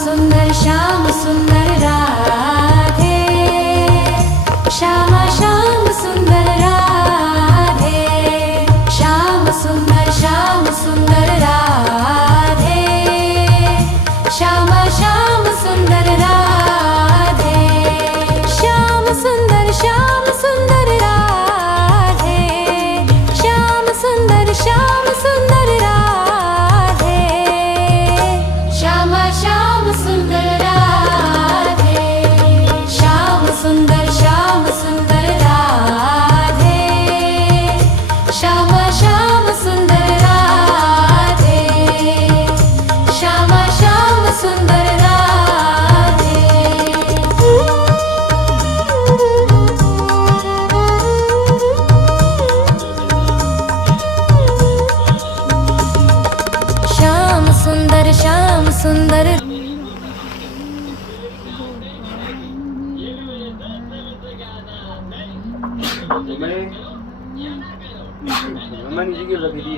सुंदर श्याम सुंदर राधे, श्यामा श्याम सुंदर राधे, श्याम सुंदर राधे, श्यामा श्याम सुंदर राधे, श्याम सुंदर राधे, श्याम सुंदर राधे, श्यामा श्याम सुंदर राधे, श्याम सुंदर राधे, श्यामा श्याम सुंदर राधे, श्यामा श्याम सुंदर राधे। श्याम सुंदर मैंने नीचे गिर रखी थी।